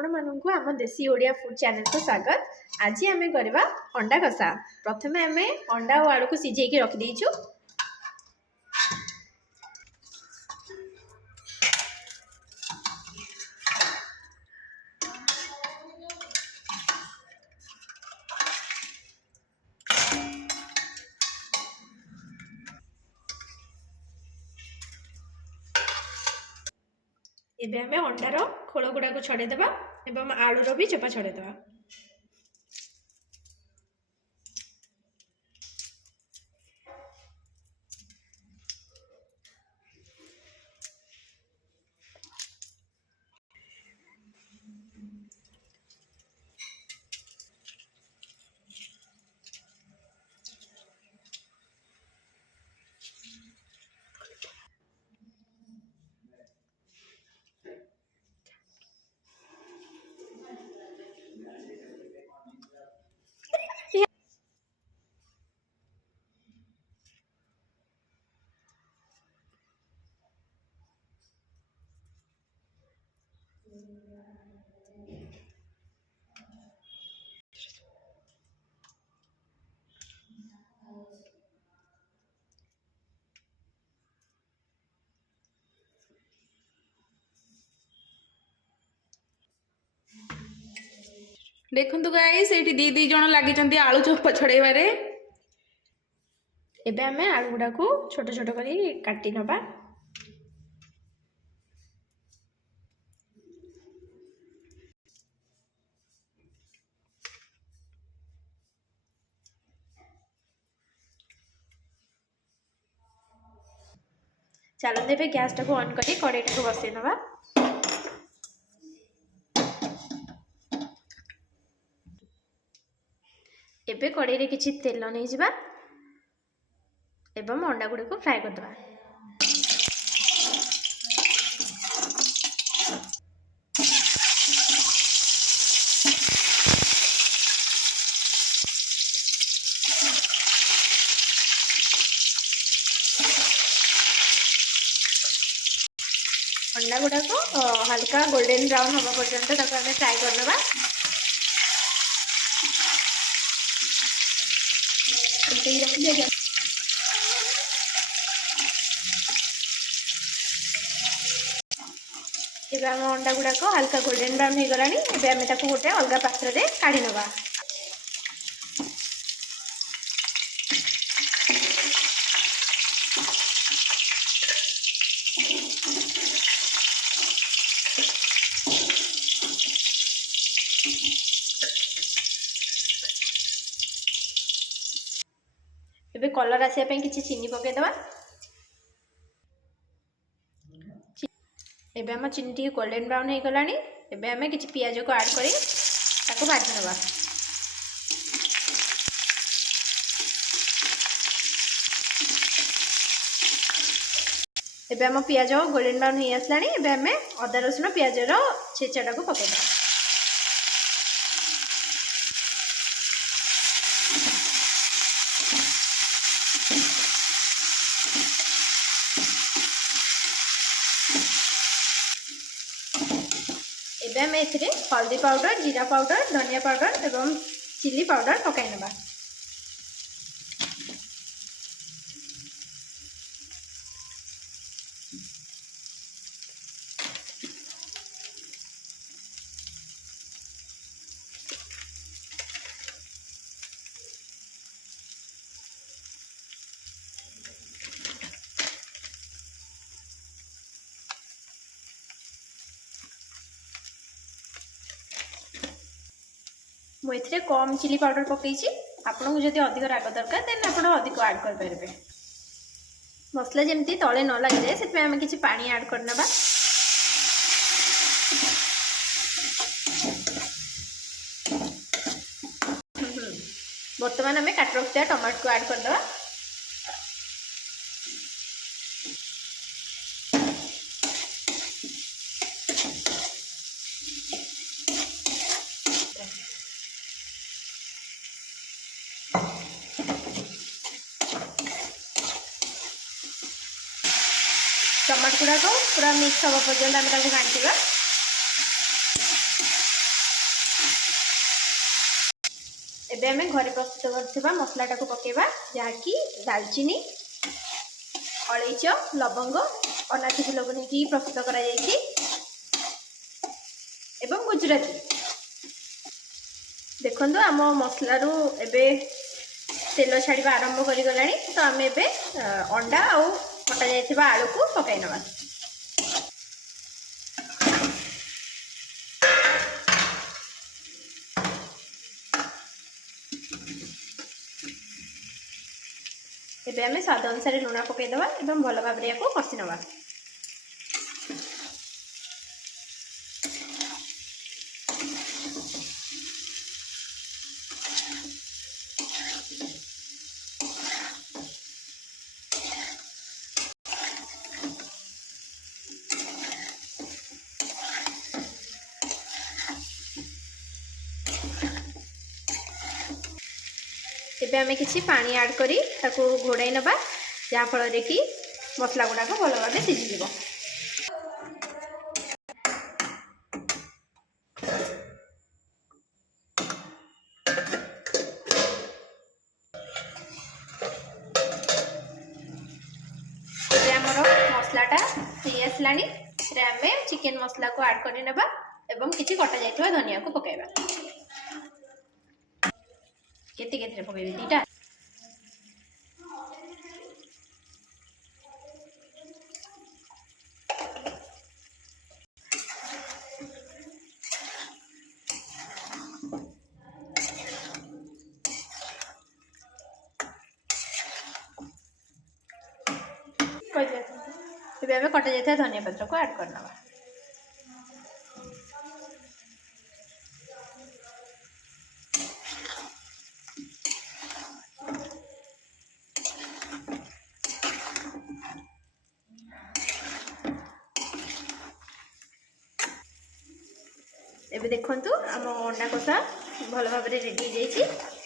आपण मानक आम देसी ओडिया फूड चैनल को स्वागत। आज आम करवा अंडा कषा। प्रथमे आम अंडा और आलू को सिझे रखीदेचु। एबे आमे अंडार खोल गुड़ा को छड़ेदेवा एवं आलूर भी चोपा छड़ेदेवा। देखु गाइस ये दी जन लगी आलू चोपा छड़ेबारे। एबे आमे आलू गुड़ा को छोट छोट करी काटी नबा। चलते एबे गैस टाको ऑन करी कड़ाई टाको बसई नबा। एबे कड़ाई रे किछि तेल नहीं जिबा एवं अंडा गुड़ी को फ्राई कर दबा। अंडा गुड़ा को हल्का गोल्डन ब्राउन होगा पर्यंत ताको हमें फ्राई कर दबा। एबे हम अंडा गुड़ा को हल्का गोल्डन ब्राउन हो गलानी। एबे हमें ताको गोटे अलग पात्र रे काढी नबा। एबे कलर आसिया पे किछि चीनी पके दबा। एबे हम चीनी टी गोल्डन ब्राउन हो गलानी। एबे हमें किछि पियाज को ऐड करी ताको भाजी नबा। एबे हम पियाज गोल्डन ब्राउन हो आसलानी। एबे हमें अदा रसुन पियाज रो छेचाटा को पके दबा। एबे हम एथिरे हल्दी पाउडर, जीरा पाउडर, धनिया पाउडर एवं चिली पाउडर पकाई नबा। मुझे कम चिली पाउडर पकई। आपको जब अधिक राग दरकार देन आप अधिक ऐड कर पारे। मसला जमी तले न लग जाए से आम कि पानी ऐड करना। बर्तमान आम काट रखा टमाटो को ऐड करदे। टमाटो गुड़ा को पूरा मिक्स हवा पर्यंत आम घांटा। एबे आमे घरे प्रस्तुत करथिबा मसलाटा को पकेबा जहाँकि दालचीनी अलैच लवंग अनाथी फूल को नहीं प्रस्तुत करा जायछि एवं गुजराती। देखो आम मसलारू एबे तेल छाड़ा आरंभ कर गलानी तो आम एबे अंडा आउ कटा जाइथिबा आलू को पकाई नबा। एबे आमे स्वाद अनुसार लुण पकईदबा एवं भल भाव या कषि नबा। एबे आमे किछि पानी ऐड करी ताको घोड़ाई नबा जहाँ फल कि मसला गुड़ाक भल भाव सीझीज। मसलाटा सी आसलानी आमे चिकेन मसला को ऐड कर नबा एवं किछि कटा जाइथिबा धनिया को पकाइबा। केते केते पकाइबे दीटा ଏବେ ଆମେ କଟା ଯାଇଥିବା ଧନିଆ ପତ୍ରକୁ ଆଡ୍ କରିନେବା। ଏବେ ଦେଖନ୍ତୁ ଆମ ଅଣ୍ଡା କଷା ଭଲ ଭାବରେ ରେଡି ହେଇଯାଇଛି।